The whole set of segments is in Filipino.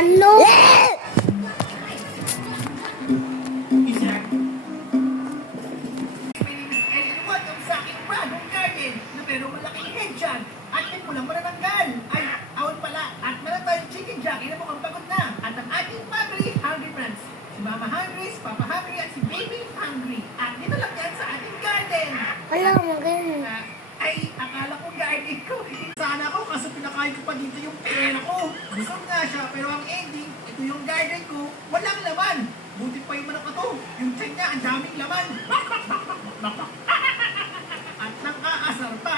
Ano? Isaac. And welcome sa aking bagong garden na pero malaking head dyan at may pulang manananggal. Ay, awan pala. At meron tayong chicken jockey na mukhang pagod na. At ang ating family hungry friends. Si Mama Hungry, si Papa Hungry, at si Baby Hungry. At dito lang yan sa ating garden. Wala mo ganun. Ay, akala ko garden ko. Sana ako kaso pinakain ko pa dito yung pera ko. Busog nga siya pero ang ending, ito yung garden ko, walang laman. Buti pa yung manok na to. Yung check niya, ang daming laman. At nang-aasar pa.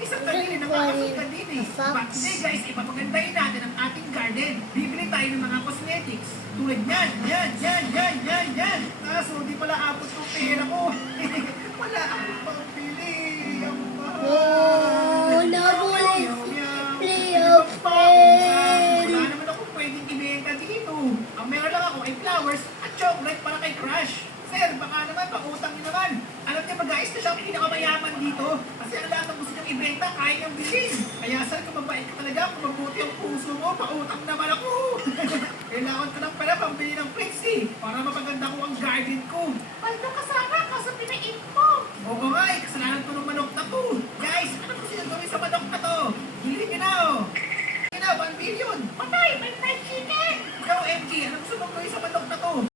Isang kanili na makasok ka din eh. But today guys, ipapagandahin natin ang ating garden. Bibili tayo ng mga cosmetics. Tulad yan, yan. Kaso di pala abot yung pera ko. Wala akong pambili. Ang mahal. Oh, nabulis. Leo Wala naman ako pwedeng ibenta dito. Ang meron lang ako ay flowers at chocolate para kay Crush. Sir, baka naman, pautang niyo naman. Alam niyo ba guys, na siya ang pinakamayaman dito. Kasi ang lahat ng gusto niyang ibenta, kaya niyang bilhin. Kaya sir, kung mabait ka talaga, kung mabuti ang puso mo, pautang naman ako. Kailangan ko ng pera pambili ng Pixie para mapaganda ko